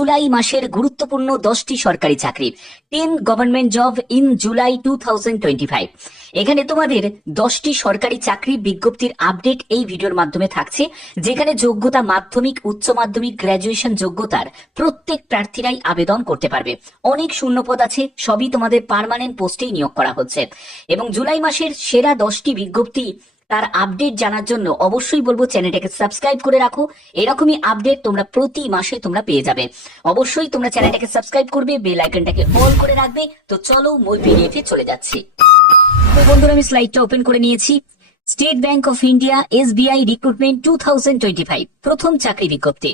জুলাই মাসের গুরুত্বপূর্ণ দশটি সরকারি চাকরি ten government job in July two এখানে তোমাদের দশটি সরকারি চাকরি বিজ্ঞপ্তির আপডেট এই ভিডিওর মাধ্যমে থাকছে, যেখানে যোগ্যতা মাধ্যমিক, উচ্চ মাধ্যমিক গ্র্যাজুয়েশন যোগ্যতার প্রত্যেক প্রার্থীরাই আবেদন করতে পারবে। অনেক শূন্যপদ আছে, সবই তোমাদের পার্মানেন্ট পোস্টেই নিয়োগ করা হচ্ছে। এবং জুলাই মাসের সেরা দশটি বিজ্ঞপ্তি তার আপডেট জানার জন্য অবশ্যই বলব চ্যানেলটাকে সাবস্ক্রাইব করে রাখো। এরকমই আপডেট তোমরা প্রতি মাসে তোমরা পেয়ে যাবে। অবশ্যই তোমরা চ্যানেলটাকে সাবস্ক্রাইব করবে বেল আইকনটাকে অল করে রাখবে। তো চলো মূল পিডিএফে চলে যাচ্ছি। তো বন্ধুরা, আমি স্লাইডটা ওপেন করে নিয়েছি। State Bank of India SBI recruitment two thousand twenty five প্রথম চাকরি বিজ্ঞপ্তি।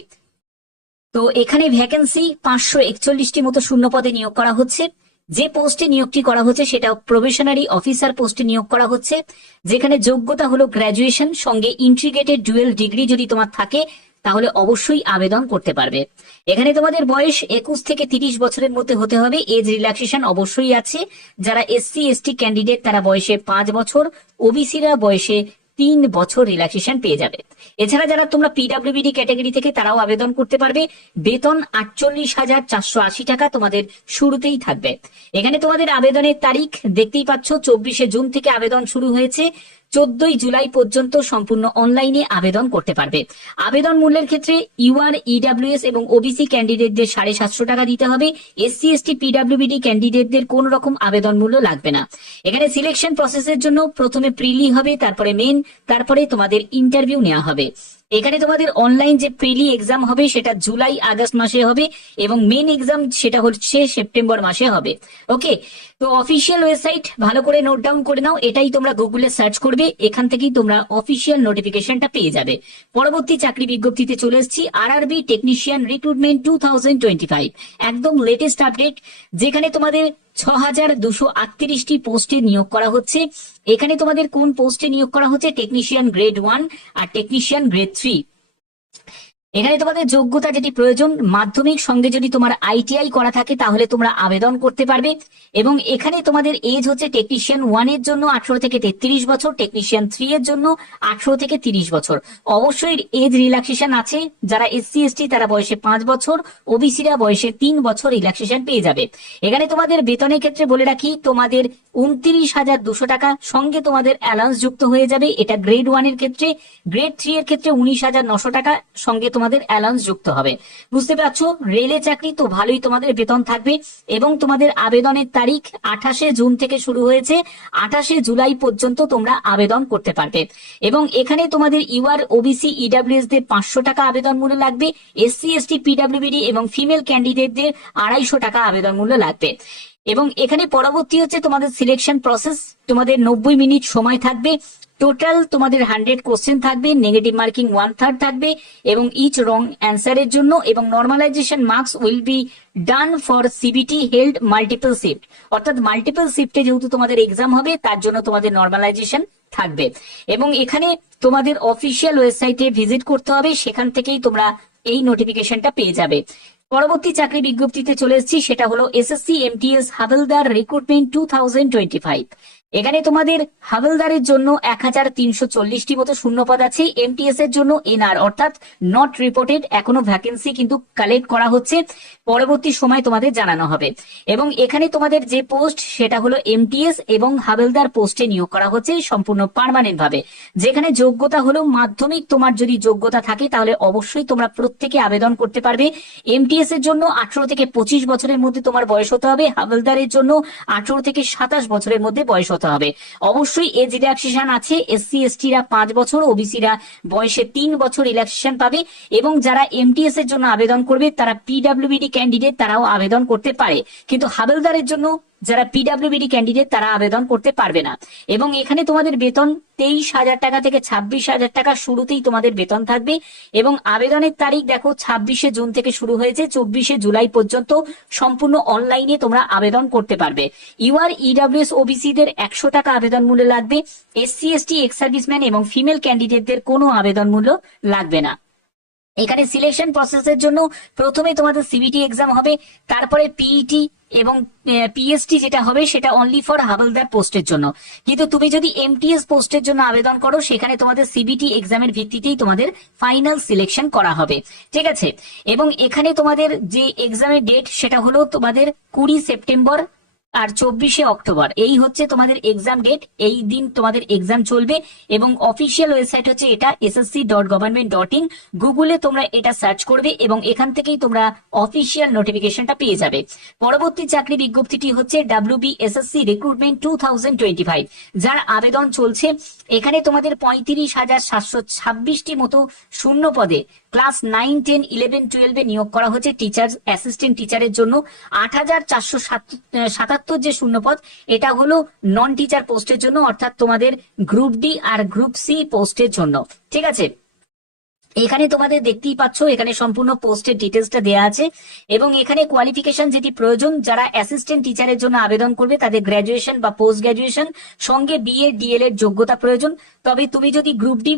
তো এখানে ভ্যাকেন্সি পাঁচশো একচল্লিশটি মতো শূন্য পদে নিয়োগ করা হচ্ছে। যে পোস্টে নিয়োগটি করা হচ্ছে সেটা প্রবেশনারি অফিসার পোস্টে নিয়োগ করা হচ্ছে, যেখানে যোগ্যতা হলো গ্র্যাজুয়েশন, সঙ্গে ইন্টিগ্রেটেড ডুয়েল ডিগ্রি যদি তোমার থাকে, তাহলে অবশ্যই আবেদন করতে পারবে। এখানে তোমাদের বয়স একুশ থেকে তিরিশ বছরের মধ্যে হতে হবে, এজ রিল্যাক্সেশন অবশ্যই আছে। যারা এসসি, এসটি ক্যান্ডিডেট, তারা বয়সে পাঁচ বছর, ওবিসিরা বয়সে তিন বছর রিল্যাক্সেশন পেয়ে যাবে। এছাড়া যারা তোমরা পিডাব্লিউবিডি ক্যাটাগরি থেকে তারাও আবেদন করতে পারবে। বেতন আটচল্লিশ হাজার চারশো আশি টাকা তোমাদের শুরুতেই থাকবে। এখানে তোমাদের আবেদনের তারিখ দেখতেই পাচ্ছ, চব্বিশে জুন থেকে আবেদন শুরু হয়েছে। চোদ্দই জুলাই পর্যন্ত সম্পূর্ণ অনলাইনে আবেদন করতে পারবে। আবেদন মূল্যের ক্ষেত্রে ইউআর ইডাব্লিউএস এবং ওবিসি ক্যান্ডিডেটদের সাড়ে সাতশো টাকা দিতে হবে। এসসি এসটি পিডাব্লিউবিডি ক্যান্ডিডেটদের কোন রকম আবেদন মূল্য লাগবে না। এখানে সিলেকশন প্রসেসের জন্য প্রথমে প্রিলি হবে, তারপরে মেন, তারপরে তোমাদের ইন্টারভিউ নেওয়া হবে। এখানে তোমাদের অনলাইন যে প্রিলি এক্সাম হবে সেটা জুলাই, আগস্ট মাসে হবে এবং মেন এক্সাম সেটা হচ্ছে সেপ্টেম্বর মাসে হবে। ওকে তো অফিসিয়াল ওয়েবসাইট ভালো করে নোট ডাউন করে নাও, এটাই তোমরা গুগলে সার্চ করবে, এখান থেকেই তোমরা অফিসিয়াল নোটিফিকেশনটা পেয়ে যাবে। পরবর্তী চাকরি বিজ্ঞপ্তিতে চলে এসেছি আরআরবি টেকনিশিয়ান রিক্রুটমেন্ট টু একদম লেটেস্ট আপডেট যেখানে তোমাদের ছ হাজার দুশো আটত্রিশটি পোস্টে নিয়োগ করা হচ্ছে। এখানে তোমাদের কোন পোস্টে নিয়োগ করা হচ্ছে? টেকনিশিয়ান গ্রেড ওয়ান আর টেকনিশিয়ান গ্রেড থ্রি এখানে তোমাদের যোগ্যতা যেটি প্রয়োজন, মাধ্যমিক সঙ্গে যদি তোমার আইটিআই করা থাকে, তাহলে তোমরা আবেদন করতে পারবে। এবং এখানে তোমাদের এজ হচ্ছে টেকনিশিয়ান ওয়ানের জন্য আঠারো থেকে তেত্রিশ বছর টেকনিশিয়ান থ্রি এর জন্য আঠারো থেকে তিরিশ বছর। অবশ্যই এজ রিল্যাক্সেশন আছে। যারা এসসি এসটি তারা বয়সে পাঁচ বছর ওবিসিরা বয়সে তিন বছর রিল্যাক্সেশন পেয়ে যাবে। এখানে তোমাদের বেতনের ক্ষেত্রে বলে রাখি, তোমাদের উনত্রিশ হাজার দুশো টাকা সঙ্গে তোমাদের অ্যালাউন্স যুক্ত হয়ে যাবে। এটা গ্রেড ওয়ানের ক্ষেত্রে। গ্রেড থ্রি এর ক্ষেত্রে উনিশ হাজার নশো টাকা সঙ্গে তোমাদের অ্যালাউন্স যুক্ত হবে। বুঝতে পারছ? রেলে চাকরি তো ভালোই তোমাদের বেতন থাকবে এবং তোমাদের আবেদনের তারিখ আঠাশে জুন থেকে শুরু হয়েছে। আঠাশে জুলাই পর্যন্ত তোমরা আবেদন করতে পারবে। এবং এখানে তোমাদের ইউআর ওবিসি ইডাব্লিউএস দের পাঁচশো টাকা আবেদন মূল্য লাগবে। এসসি এসটি পিডাব্লিউবিডি এবং ফিমেল ক্যান্ডিডেটদের আড়াইশো টাকা আবেদন মূল্য লাগবে। এবং এখানে পরবর্তী হচ্ছে তোমাদের সিলেকশন প্রসেস তোমাদের নব্বই মিনিট সময় থাকবে। টোটাল তোমাদের হান্ড্রেড কোশ্চেন থাকবে নেগেটিভ মার্কিং ওয়ান থার্ড থাকবে এবং ইচ রং অ্যান্সারের জন্য এবং normalisation marks will be done for CBT held multiple shift অর্থাৎ মাল্টিপল শিফটে যেহেতু তোমাদের এক্সাম হবে, তার জন্য তোমাদের নর্মালাইজেশন থাকবে। এবং এখানে তোমাদের অফিসিয়াল ওয়েবসাইটে ভিজিট করতে হবে, সেখান থেকেই তোমরা এই নোটিফিকেশনটা পেয়ে যাবে। পরবর্তী চাকরি বিজ্ঞপ্তিতে চলে এসেছি, সেটা হলো SSC MTS Havaldar recruitment two এখানে তোমাদের হাবেলদারের জন্য এক হাজার তিনশো চল্লিশটি মতো শূন্যপদ আছে। এমটিএস এর জন্য এনআর অর্থাৎ নট রিপোর্টেড এখনও ভ্যাকেন্সি কিন্তু কালেক্ট করা হচ্ছে। পরবর্তী সময় তোমাদের জানানো হবে। এবং এখানে তোমাদের যে পোস্ট সেটা হলো এমটিএস এবং হাবেলদার পোস্টে নিয়োগ করা হচ্ছে সম্পূর্ণ পার্মানেন্ট ভাবে। যেখানে যোগ্যতা হলো মাধ্যমিক, তোমার যদি যোগ্যতা থাকে তাহলে অবশ্যই তোমরা প্রত্যেকে আবেদন করতে পারবে। এমটিএস এর জন্য আঠারো থেকে পঁচিশ বছরের মধ্যে তোমার বয়স হতে হবে। হাবেলদারের জন্য আঠারো থেকে সাতাশ বছরের মধ্যে বয়স হতে হবে। অবশ্যই এজ রিল্যাক্সেশন আছে এসসি এসটিরা পাঁচ বছর ওবিসিরা বয়সে তিন বছর রিল্যাক্সেশন পাবে এবং যারা এমটিএস এর জন্য আবেদন করবে, তারা পিডাব্লিউবিডি ক্যান্ডিডেট তারাও আবেদন করতে পারে। কিন্তু হাবেলদারের জন্য যারা পিডাব্লিউবিডি ক্যান্ডিডেট তারা আবেদন করতে পারবে না। এবং এখানে তোমাদের বেতন তেইশ হাজার টাকা থেকে ছাব্বিশ হাজার টাকা শুরুতেই তোমাদের বেতন থাকবে এবং আবেদনের তারিখ দেখো ছাব্বিশে জুন থেকে শুরু হয়েছে, চব্বিশে জুলাই পর্যন্ত সম্পূর্ণ অনলাইনে তোমরা আবেদন করতে পারবে। ইউআর ইডাব্লিউএস ওবিসি দের একশো টাকা আবেদন মূল্য লাগবে এসসি এসটি এক্স সার্ভিসম্যান এবং ফিমেল ক্যান্ডিডেটদের কোনো আবেদন মূল্য লাগবে না। এখানে সিলেকশন প্রসেসের জন্য প্রথমে তোমাদের সিবিটি এক্সাম হবে, তারপরে পিইটি এবং পিএসটি যেটা হবে সেটা অনলি ফর হাবলদার পোস্টের জন্য। কিন্তু তুমি যদি এমটিএস পোস্টের জন্য আবেদন করো, সেখানে তোমাদের সিবিটি এক্সামের ভিত্তিতেই তোমাদের ফাইনাল সিলেকশন করা হবে। ঠিক আছে? এবং এখানে তোমাদের যে এক্সামের ডেট সেটা হলো তোমাদের কুড়ি সেপ্টেম্বর আর চব্বিশে অক্টোবর। এই হচ্ছে তোমাদের এক্সাম ডেট এই দিন তোমাদের এক্সাম চলবে এবং অফিসিয়াল ওয়েবসাইট হচ্ছে এটা SSC dot government dot in গুগলে তোমরা এটা সার্চ করবে এবং এখান থেকেই তোমরা অফিসিয়াল নোটিফিকেশনটা পেয়ে যাবে। পরবর্তী চাকরি বিজ্ঞপ্তিটি হচ্ছে WB SSC recruitment two thousand twenty five যার আবেদন চলছে, এখানে তোমাদের পঁয়ত্রিশ হাজার সাতশো ছাব্বিশটি মতো শূন্য পদে। ক্লাস নাইন টেন ইলেভেন টুয়েলভে নিয়োগ করা হচ্ছে টিচার অ্যাসিস্ট্যান্ট টিচারের জন্য। আট হাজার চারশো সাতাত্তর যে শূন্যপদ, এটা হলো নন টিচার পোস্টের জন্য, অর্থাৎ তোমাদের গ্রুপ ডি আর গ্রুপ সি পোস্টের জন্য। ঠিক আছে? এখানে তোমাদের দেখতেই পাচ্ছ, এখানে সম্পূর্ণ পোস্টের ডিটেলসটা দেওয়া আছে, এবং এখানে কোয়ালিফিকেশন যেটি প্রয়োজন, যারা অ্যাসিস্ট্যান্ট টিচারের জন্য আবেদন করবে, তাদের গ্র্যাজুয়েশন বা পোস্ট গ্র্যাজুয়েশন সঙ্গে বিএ ডিএল এর যোগ্যতা প্রয়োজন। তবে তুমি যদি গ্রুপ ডি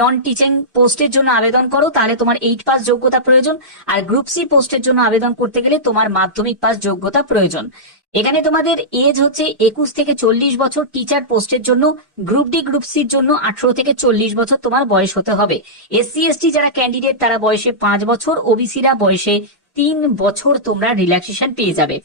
নন টিচিং পোস্টের জন্য আবেদন করো, তাহলে তোমার এইট পাস যোগ্যতা প্রয়োজন, আর গ্রুপ সি পোস্টের জন্য আবেদন করতে গেলে তোমার মাধ্যমিক পাস যোগ্যতা প্রয়োজন। এখানে তোমাদের এজ হচ্ছে একুশ থেকে চল্লিশ বছর টিচার পোস্টের জন্য গ্রুপ ডি গ্রুপ সির জন্য আঠারো থেকে চল্লিশ বছর তোমার বয়স হতে হবে। এসসি এসটি যারা ক্যান্ডিডেট তারা বয়সে পাঁচ বছর ওবিসিরা বয়সে তিন বছর তোমরা রিল্যাক্সেশন পেয়ে যাবে।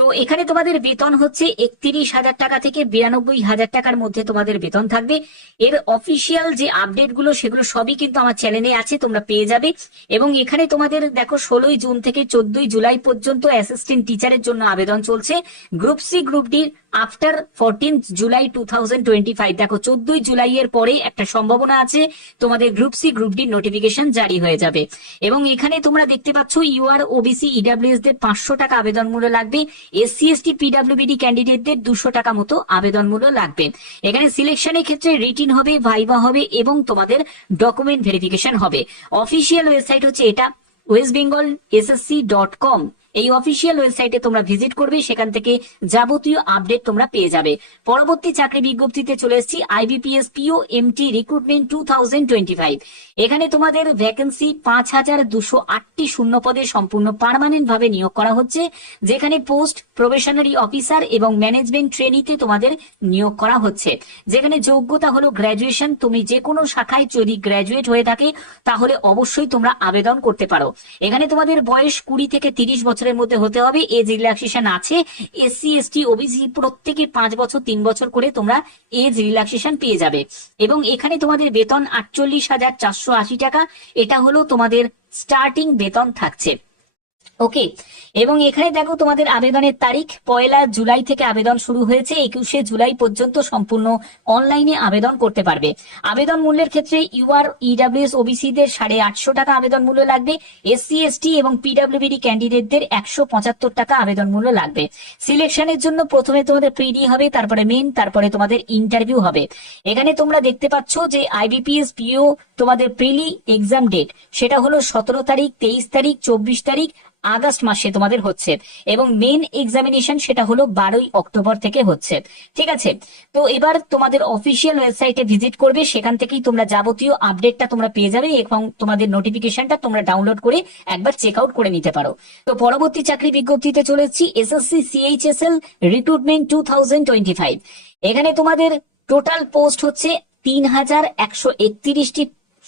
তো এখানে তোমাদের বেতন হচ্ছে একত্রিশ হাজার টাকা থেকে বিরানব্বই হাজার টাকার মধ্যে তোমাদের বেতন থাকবে। এর অফিসিয়াল যে আপডেটগুলো, সেগুলো সবই কিন্তু আমার চ্যানেলে আছে, তোমরা পেয়ে যাবে। এবং এখানে তোমাদের দেখো, ষোলোই জুন থেকে চোদ্দই জুলাই পর্যন্ত অ্যাসিস্ট্যান্ট টিচারের জন্য আবেদন চলছে। Group C group D after fourteen July two thousand twenty five দেখো, চোদ্দই জুলাই এর পরে একটা সম্ভাবনা আছে, তোমাদের group C group D notification জারি হয়ে যাবে। এবং এখানে তোমরা দেখতে পাচ্ছ ইউ ইউআর ওবিসি ইডাব্লিউএস দের পাঁচশো টাকা আবেদন মূল্য লাগবে এসসি এসটি পিডাব্লিউবিডি ক্যান্ডিডেটদের দুশো টাকা মতো আবেদন মূল্য লাগবে। এখানে সিলেকশনের ক্ষেত্রে রিটিন হবে ভাইবা হবে এবং তোমাদের ডকুমেন্ট ভেরিফিকেশন হবে। অফিসিয়াল ওয়েবসাইট হচ্ছে এটা West Bengal SSC dot com এই অফিসিয়াল ওয়েবসাইটে তোমরা ভিজিট করবে, সেখান থেকে যাবতীয় আপডেট তোমরা পেয়ে যাবে। পরবর্তী চাকরি বিজ্ঞপ্তিতে চলে এসেছি IBPS PO MT recruitment two এখানে তোমাদের ভ্যাকেন্সি পাঁচ হাজার দুশো আটটি শূন্য পদে সম্পূর্ণ পার্মানেন্ট ভাবে নিয়োগ করা হচ্ছে, যেখানে পোস্ট প্রবেশনারি অফিসার এবং ম্যানেজমেন্ট ট্রেনিতে তোমাদের নিয়োগ করা হচ্ছে। যেখানে যোগ্যতা হলো গ্র্যাজুয়েশন তুমি যে কোনো শাখায় যদি গ্র্যাজুয়েট হয়ে থাকে, তাহলে অবশ্যই তোমরা আবেদন করতে পারো। এখানে তোমাদের বয়স কুড়ি থেকে তিরিশ বছরের মধ্যে হতে হবে। এজ রিল্যাক্সেশন আছে। এসসি, এসটি, ওবিসি প্রত্যেকে পাঁচ বছর, তিন বছর করে তোমরা এজ রিল্যাক্সেশন পেয়ে যাবে। এবং এখানে তোমাদের বেতন আটচল্লিশ হাজার চারশো আশি টাকা। এটা হলো তোমাদের স্টার্টিং বেতন থাকছে। ওকে এবং এখানে দেখো তোমাদের আবেদনের তারিখ, পয়লা জুলাই থেকে আবেদন শুরু হয়েছে, একুশে জুলাই পর্যন্ত সম্পূর্ণ অনলাইনে আবেদন করতে পারবে। আবেদন মূল্যের ক্ষেত্রে ইউআর ইডাব্লিউএস ওবিসি দের সাড়ে আটশো টাকা আবেদন মূল্য লাগবে এসসি এসটি এবং পিডাব্লিউবিডি ক্যান্ডিডেটদের একশো পঁচাত্তর টাকা আবেদন মূল্য লাগবে। সিলেকশনের জন্য প্রথমে তোমাদের প্রিডি হবে, তারপরে মেন তারপরে তোমাদের ইন্টারভিউ হবে। এখানে তোমরা দেখতে পাচ্ছ যে আইবিপিএস পিও তোমাদের প্রিলি এক্সাম ডেট সেটা হলো সতেরো তারিখ, তেইশ তারিখ, চব্বিশ তারিখ আগস্ট মাসে তোমাদের হচ্ছে। এবং মেন এক্সামিনেশন সেটা হলো বারোই অক্টোবর থেকে হচ্ছে। ঠিক আছে? তো এবার তোমাদের অফিসিয়াল ওয়েবসাইটে ভিজিট করবে, সেখান থেকেই তোমরা যাবতীয় আপডেটটা তোমরা পেয়ে যাবে এবং তোমাদের নোটিফিকেশনটা তোমরা ডাউনলোড করে একবার চেক আউট করে নিতে পারো। তো পরবর্তী চাকরি বিজ্ঞপ্তিতে চলে চলেছি SSC CHSL recruitment two thousand twenty five এখানে তোমাদের টোটাল পোস্ট হচ্ছে তিন হাজার একশো একত্রিশটি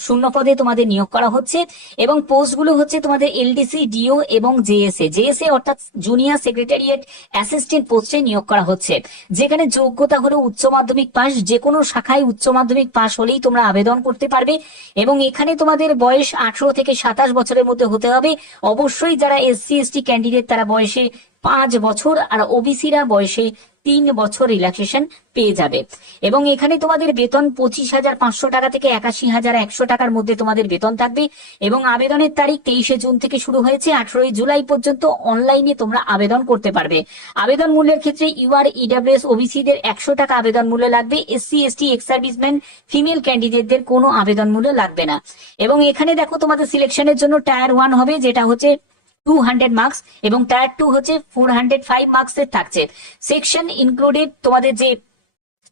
শূন্য পদে তোমাদের নিয়োগ করা হচ্ছে এবং পোস্টগুলো হচ্ছে তোমাদের এলডিসি, ডিও এবং জেএসএ। জেএসএ অর্থাৎ জুনিয়র সেক্রেটারিয়েট অ্যাসিস্ট্যান্ট পোস্টে নিয়োগ করা হচ্ছে, যেখানে যোগ্যতা হলো উচ্চ মাধ্যমিক পাস যে কোনো শাখায় উচ্চ মাধ্যমিক পাস হলেই তোমরা আবেদন করতে পারবে এবং এখানে তোমাদের বয়স আঠারো থেকে সাতাশ বছরের মধ্যে হতে হবে। অবশ্যই যারা এসসি, এসটি ক্যান্ডিডেট, তারা বয়সে পাঁচ বছর আর ওবিসিরা বয়সে তিন বছর রিল্যাক্সেশন পেয়ে যাবে। এবং এখানে তোমাদের বেতন পঁচিশ হাজার পাঁচশো টাকা থেকে একাশি হাজার একশো টাকার মধ্যে তোমাদের বেতন থাকবে। এবং আবেদনের তারিখ তেইশে জুন থেকে শুরু হয়েছে। আঠারোই জুলাই পর্যন্ত অনলাইনে তোমরা আবেদন করতে পারবে। আবেদন মূল্যের ক্ষেত্রে ইউআর ইডাব্লিউএস ওবিসি দের একশো টাকা আবেদন মূল্য লাগবে। SC ST ex serviceman female ক্যান্ডিডেটদের কোনো আবেদন মূল্য লাগবে না। এবং এখানে দেখো তোমাদের সিলেকশনের জন্য টায়ার ওয়ান হবে, যেটা হচ্ছে টু হান্ড্রেড মার্কস এবং টায়ার টু হচ্ছে ফোর হান্ড্রেড ফাইভ মার্কস এর থাকছে। সেকশন ইনক্লুডেড তোমাদের যে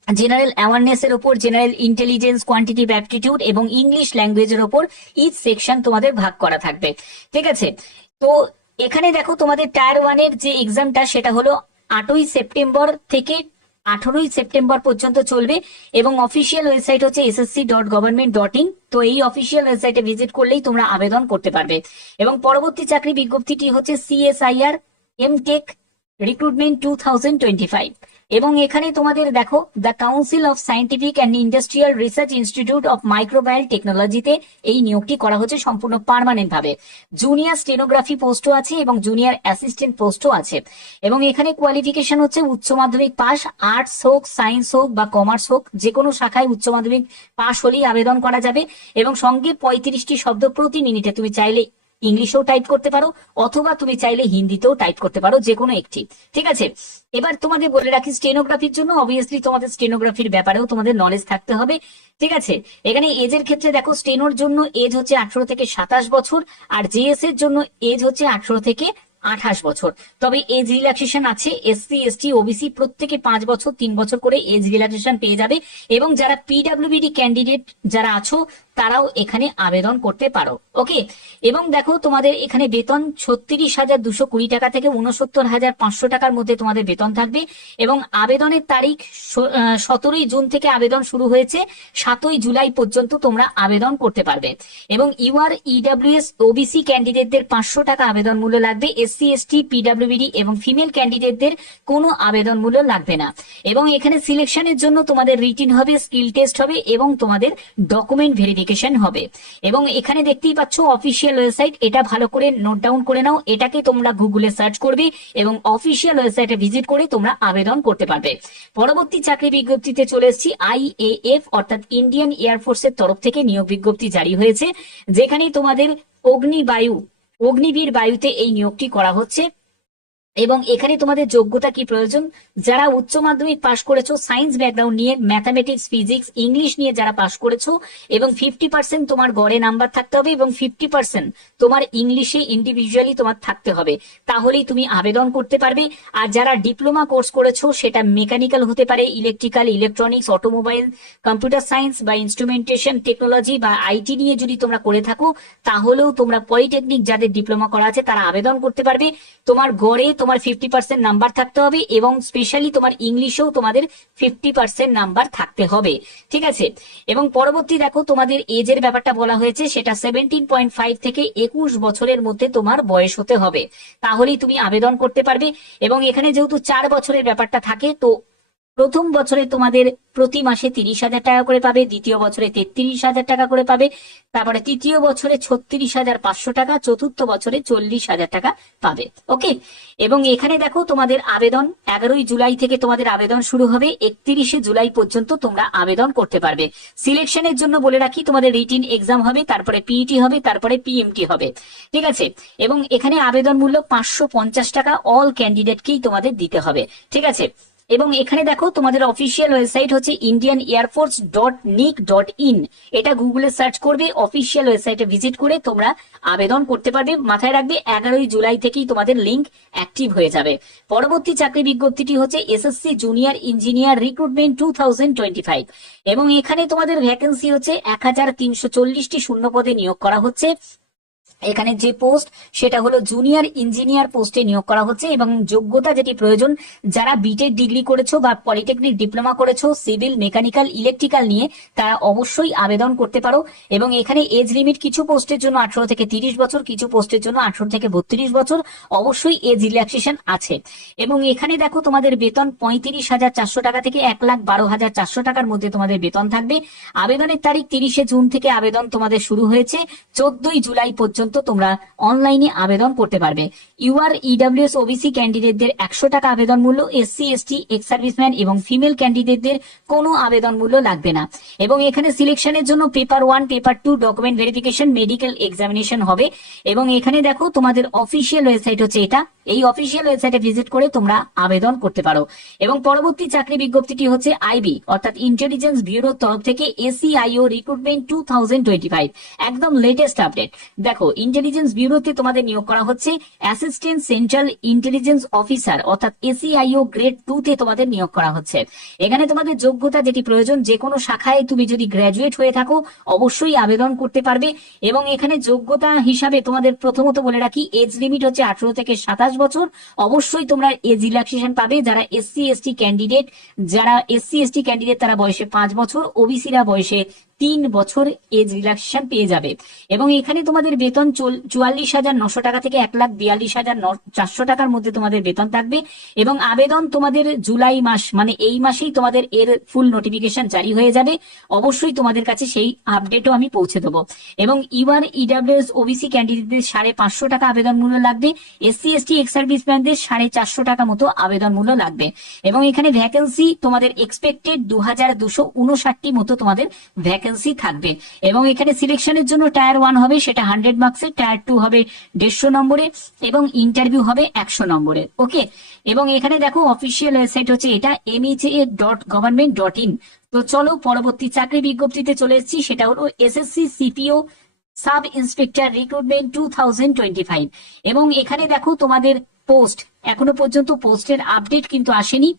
জেনারেল অ্যাওয়ারনেস এর ওপর জেনারেল ইন্টেলিজেন্স কোয়ান্টিটিভ অ্যাপটিটিউড এবং ইংলিশ ল্যাঙ্গুয়েজের ওপর ইচ সেকশন তোমাদের ভাগ করা থাকবে। ঠিক আছে? তো এখানে দেখো তোমাদের টায়ার ওয়ানের যে এক্সামটা সেটা হলো আটই সেপ্টেম্বর থেকে আঠারোই সেপ্টেম্বর পর্যন্ত চলবে এবং অফিসিয়াল ওয়েবসাইট হচ্ছে SSC dot government dot in তো এই অফিসিয়াল ওয়েবসাইটে ভিজিট করলেই তোমরা আবেদন করতে পারবে। এবং পরবর্তী চাকরি বিজ্ঞপ্তিটি হচ্ছে CSIR M tech recruitment two thousand twenty five এবং এখানে তোমাদের দেখো the council of scientific and industrial research institute of microbial টেকনোলজিতে এই নিয়োগটি করা হচ্ছে সম্পূর্ণ পারমানেন্ট ভাবে। জুনিয়র স্টেনোগ্রাফি পোস্টও আছে এবং জুনিয়র অ্যাসিস্ট্যান্ট পোস্টও আছে। এবং এখানে কোয়ালিফিকেশন হচ্ছে উচ্চ মাধ্যমিক পাস আর্টস হোক সায়েন্স হোক বা কমার্স হোক যে কোনো শাখায় উচ্চ মাধ্যমিক পাস হলেই আবেদন করা যাবে। এবং সঙ্গে পঁয়ত্রিশটি শব্দ প্রতি মিনিটে, তুমি চাইলে ইংলিশেও টাইপ করতে পারো, অথবা তুমি চাইলে হিন্দিতেও টাইপ করতে পারো যে কোনো একটি। ঠিক আছে? এবার তোমাদের বলে রাখি স্টেনোগ্রাফির জন্য অবভিয়াসলি তোমাদের স্টেনোগ্রাফির ব্যাপারেও তোমাদের নলেজ থাকতে হবে। ঠিক আছে? এখানে এজের ক্ষেত্রে দেখো স্টেনোর জন্য এজ হচ্ছে আঠারো থেকে সাতাশ বছর, আর জেএস এর জন্য এজ হচ্ছে আঠারো থেকে আঠাশ বছর। তবে এজ রিল্যাক্সেশন আছে এসসি এসটি ওবিসি প্রত্যেকে পাঁচ বছর, তিন বছর করে এজ রিল্যাক্সেশন পেয়ে যাবে। এবং যারা পিডাব্লিউবিডি ক্যান্ডিডেট যারা আছো তারাও এখানে আবেদন করতে পারো। ওকে? এবং দেখো, তোমাদের এখানে বেতন ছত্রিশ হাজার দুশো কুড়ি টাকা থেকে উনসত্তর হাজার পাঁচশো টাকার মধ্যে তোমাদের বেতন থাকবে। এবং আবেদনের তারিখ সতেরোই জুন থেকে আবেদন শুরু হয়েছে। সাতই জুলাই পর্যন্ত তোমরা আবেদন করতে পারবে। এবং ইউআর ইডাব্লিউএস ওবিসি ক্যান্ডিডেটদের পাঁচশো টাকা আবেদন মূল্য লাগবে। এসসি এসটি পিডাব্লিউবিডি এবং ফিমেল ক্যান্ডিডেটদের কোনো আবেদন মূল্য লাগবে না। এবং এখানে সিলেকশনের জন্য তোমাদের রিটিন হবে, স্কিল টেস্ট হবে এবং তোমাদের ডকুমেন্ট ভেরিফিকেশন হবে। এবং এখানে দেখতেই পাচ্ছ অফিসিয়াল ওয়েবসাইট এটা ভালো করে নোট ডাউন করে নাও, এটাকে তোমরা গুগলে সার্চ করবে এবং অফিসিয়াল ওয়েবসাইটে ভিজিট করে তোমরা আবেদন করতে পারবে। পরবর্তী চাকরি বিজ্ঞপ্তিতে চলে এসেছি আইএএফ অর্থাৎ ইন্ডিয়ান এয়ারফোর্সের তরফ থেকে নিয়োগ বিজ্ঞপ্তি জারি হয়েছে, যেখানে তোমাদের অগ্নিবায়ু, অগ্নিবীর বায়ুতে এই নিয়োগটি করা হচ্ছে। এবং এখানে তোমাদের যোগ্যতা কি প্রয়োজন? যারা উচ্চ মাধ্যমিক পাশ করেছ সায়েন্স ব্যাকগ্রাউন্ড নিয়ে ম্যাথামেটিক্স ফিজিক্স ইংলিশ নিয়ে যারা পাশ করেছ, এবং ফিফটি পার্সেন্ট তোমার গড়ে নাম্বার থাকতে হবে এবং ফিফটি পার্সেন্ট তোমার ইংলিশে ইন্ডিভিজুয়ালি তোমার থাকতে হবে। তাহলেই তুমি আবেদন করতে পারবে। আর যারা ডিপ্লোমা কোর্স করেছ, সেটা মেকানিক্যাল হতে পারে electrical electronics automobile computer science বা ইনস্ট্রুমেন্টেশন টেকনোলজি বা আইটি নিয়ে যদি তোমরা করে থাকো, তাহলেও তোমরা পলিটেকনিক যাদের ডিপ্লোমা করা আছে, তারা আবেদন করতে পারবে। তোমার গড়ে তোমার ফিফটি পার্সেন্ট নাম্বার থাকতে হবে এবং স্পেশালি তোমার ইংলিশেও তোমাদের ফিফটি পার্সেন্ট নাম্বার থাকতে হবে। ঠিক আছে? এবং পরবর্তী দেখো, তোমাদের এজের ব্যাপারটা বলা হয়েছে, সেটা সেভেন্টিন পয়েন্ট ফাইভ থেকে একুশ বছরের মধ্যে তোমার বয়স হতে হবে। তাহলেই তুমি আবেদন করতে পারবে এবং এখানে যেহেতু চার বছরের ব্যাপারটা থাকে, তো প্রথম বছরে তোমাদের প্রতি মাসে তিরিশ হাজার টাকা করে পাবে, দ্বিতীয় বছরে তেত্রিশ হাজার টাকা করে পাবে, তারপরে তৃতীয় বছরে ছত্রিশ হাজার পাঁচশো টাকা, চতুর্থ বছরে চল্লিশ হাজার টাকা পাবে। ওকে? এবং এখানে দেখো তোমাদের আবেদন, এগারোই জুলাই থেকে তোমাদের আবেদন শুরু হবে, একত্রিশে জুলাই পর্যন্ত তোমরা আবেদন করতে পারবে। সিলেকশনের জন্য বলে রাখি, তোমাদের রিটিন এক্সাম হবে, তারপরে পিইটি হবে, তারপরে পিএমটি হবে। ঠিক আছে? এবং এখানে আবেদন মূল্য পাঁচশো পঞ্চাশ টাকা, অল ক্যান্ডিডেটকেই তোমাদের দিতে হবে। ঠিক আছে? এবং এখানে দেখো তোমাদের অফিসিয়াল ওয়েবসাইট হচ্ছে Indian air force dot nic dot in এটা গুগলে সার্চ করবে অফিসিয়াল ওয়েবসাইটে ভিজিট করে তোমরা আবেদন করতে পারবে। মাথায় রাখবে, এগারোই জুলাই থেকেই তোমাদের লিঙ্ক অ্যাক্টিভ হয়ে যাবে। পরবর্তী চাকরি বিজ্ঞপ্তিটি হচ্ছে SSC junior engineer recruitment two thousand twenty five এবং এখানে তোমাদের ভ্যাকেন্সি হচ্ছে এক হাজার তিনশো চল্লিশটি শূন্য পদে নিয়োগ করা হচ্ছে। এখানে যে পোস্ট, সেটা হলো জুনিয়র ইঞ্জিনিয়ার পোস্টে নিয়োগ করা হচ্ছে এবং যোগ্যতা যেটি প্রয়োজন, যারা বিটেক ডিগ্রি করেছ বা পলিটেকনিক ডিপ্লোমা করেছ, সিভিল, মেকানিক্যাল, ইলেকট্রিক্যাল নিয়ে, তারা অবশ্যই আবেদন করতে পারো। এবং এখানে এজ লিমিট কিছু পোস্টের জন্য আঠারো থেকে তিরিশ বছর, কিছু পোস্টের জন্য আঠারো থেকে বত্রিশ বছর, অবশ্যই এজ রিল্যাক্সেশন আছে। এবং এখানে দেখো তোমাদের বেতন পঁয়ত্রিশ হাজার চারশো টাকা থেকে এক লাখ বারো হাজার চারশো টাকার মধ্যে তোমাদের বেতন থাকবে। আবেদনের তারিখ তিরিশে জুন থেকে আবেদন তোমাদের শুরু হয়েছে। চোদ্দই জুলাই পর্যন্ত তোমরা অনলাইনে আবেদন করতে পারবে। ইউআর ইডাব্লিউএস ওবিসি ক্যান্ডিডেটদের একশো টাকা আবেদন মূল্য এসসি এসটি এক্স সার্ভিসম্যান এবং ফিমেল ক্যান্ডিডেটদের কোনো আবেদন মূল্য লাগবে না। এবং এখানে সিলেকশনের জন্য paper one paper two document verification medical examination হবে। এবং এখানে দেখো তোমাদের অফিসিয়াল ওয়েবসাইট হচ্ছে এটা। এই অফিসিয়াল ওয়েবসাইটে ভিজিট করে তোমরা আবেদন করতে পারো। এবং পরবর্তী চাকরি বিজ্ঞপ্তিটি হচ্ছে আইবি অর্থাৎ ইন্টেলিজেন্স ব্যুরোর তরফ থেকে ACIO recruitment two thousand twenty five একদম লেটেস্ট আপডেট দেখো ইন্টেলিজেন্স ব্যুরোতে তোমাদের নিয়োগ করা হচ্ছে। অ্যাসিস্ট্যান্ট সেন্ট্রাল ইন্টেলিজেন্স অফিসার অর্থাৎ এসিআইও গ্রেড টু তে তোমাদের নিয়োগ করা হচ্ছে। এখানে তোমাদের যোগ্যতা যেটি প্রয়োজন, যে কোনো শাখায় তুমি যদি গ্র্যাজুয়েট হয়ে থাকো, অবশ্যই আবেদন করতে পারবে। এবং এখানে যোগ্যতা হিসাবে তোমাদের প্রথমত বলে রাখি এজ লিমিট হচ্ছে আঠারো থেকে সাতাশ বছর। অবশ্যই তোমরা এজ রিল্যাক্সেশন পাবে। যারা এসসি এসটি ক্যান্ডিডেট যারা এসসি এসটি ক্যান্ডিডেট তারা বয়সে পাঁচ বছর ওবিসিরা বয়সে তিন বছর এজ রিল্যাক্সেশন পেয়ে যাবে। এবং এখানে তোমাদের বেতন চুয়াল্লিশ হাজার নশো টাকা থেকে এক লাখ বিয়াল্লিশ হাজার চারশো টাকার মধ্যে তোমাদের বেতন থাকবে। এবং আবেদন তোমাদের জুলাই মাস মানে এই মাসেই তোমাদের এর ফুল নোটিফিকেশন জারি হয়ে যাবে। অবশ্যই তোমাদের কাছে সেই আপডেটও আমি পৌঁছে দেবো। এবং ইউআর ইডাব্লিউএস ওবিসি ক্যান্ডিডেটদের সাড়ে পাঁচশো টাকা আবেদন মূল্য লাগবে। এসসি এসটি এক্স সার্ভিসম্যানদের সাড়ে চারশো টাকা মতো আবেদন মূল্য লাগবে। এবং এখানে ভ্যাকেন্সি তোমাদের এক্সপেক্টেড দু হাজার দুশো উনষাটটি মতো তোমাদের ভ্যাকেন্সি থাকবে। এবং এখানে সিলেকশনের জন্য টায়ার ওয়ান হবে, সেটা হান্ড্রেড মার্কসের টায়ার টু হবে দেড়শো নম্বরে, এবং ইন্টারভিউ হবে একশো নম্বরে ওকে এবং এখানে দেখো অফিসিয়াল ওয়েবসাইট হচ্ছে এটা MHA dot government dot in তো চলো পরবর্তী চাকরি বিজ্ঞপ্তিতে চলে এসেছি, সেটা হলো SSC CPO sub inspector recruitment two thousand twenty five এবং এখানে দেখো তোমাদের পোস্ট এখনও পর্যন্ত পোস্টের আপডেট কিন্তু আসেনি।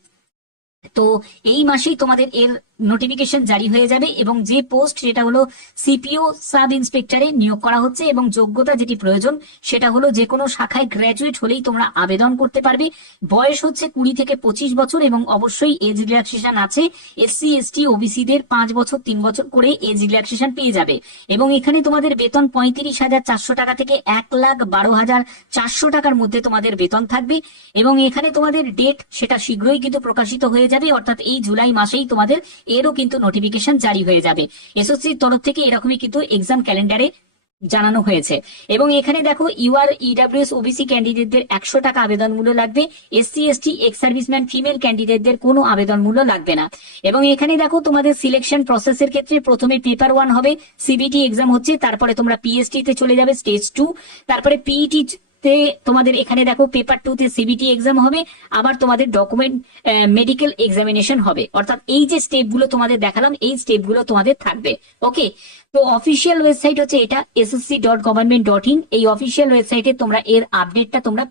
তো এই মাসেই তোমাদের এর নোটিফিকেশন জারি হয়ে যাবে এবং যে পোস্ট সেটা হলো সিপিও সাব ইন্সপেক্টরে নিয়োগ করা হচ্ছে এবং যোগ্যতা যেটি প্রয়োজন সেটা হলো যে কোনো শাখায় গ্র্যাজুয়েট হলেই তোমরা আবেদন করতে পারবে। বয়স হচ্ছে কুড়ি থেকে পঁচিশ বছর এবং অবশ্যই এজ রিল্যাক্সেশন আছে। এসসি এসটি ওবিসিদের পাঁচ বছর, তিন বছর করে এজ রিল্যাক্সেশন পেয়ে যাবে। এবং এখানে তোমাদের বেতন পঁয়ত্রিশ হাজার চারশো টাকা থেকে এক লাখ বারো হাজার চারশো টাকার মধ্যে তোমাদের বেতন থাকবে। এবং এখানে তোমাদের ডেট সেটা শীঘ্রই কিন্তু প্রকাশিত হয়ে যাবে। অর্থাৎ এই জুলাই মাসেই তোমাদের এরও কিন্তু নোটিফিকেশন জারি হয়ে যাবে। এসএসসির তরফ থেকে এরকমই কিন্তু এক্সাম ক্যালেন্ডারে জানানো হয়েছে। এবং এখানে দেখো ইউআর ইডাব্লিউএস ওবিসি ক্যান্ডিডেটদের একশো টাকা আবেদন মূল্য লাগবে। SC ST ex serviceman female ক্যান্ডিডেটদের কোনো আবেদন মূল্য লাগবে না। এবং এখানে দেখো, তোমাদের সিলেকশন প্রসেসের ক্ষেত্রে প্রথমে পেপার ওয়ান হবে সিবিটি এক্সাম হচ্ছে, তারপরে তোমরা পিএসটি তে চলে যাবে স্টেজ টু তারপরে পিইটি তে তোমাদের এখানে দেখো পেপার টু তে সিবিটি এক্সাম হবে, আবার তোমাদের ডকুমেন্ট মেডিকেল এক্সামিনেশন হবে। অর্থাৎ এই যে স্টেপগুলো তোমাদের দেখালাম, এই স্টেপগুলো তোমাদের থাকবে। ওকে তো অফিসিয়াল ওয়েবসাইট হচ্ছে এটা SSC dot government dot in এই অফিসিয়াল ওয়েবসাইটে তোমরা এর আপডেটটা তোমরা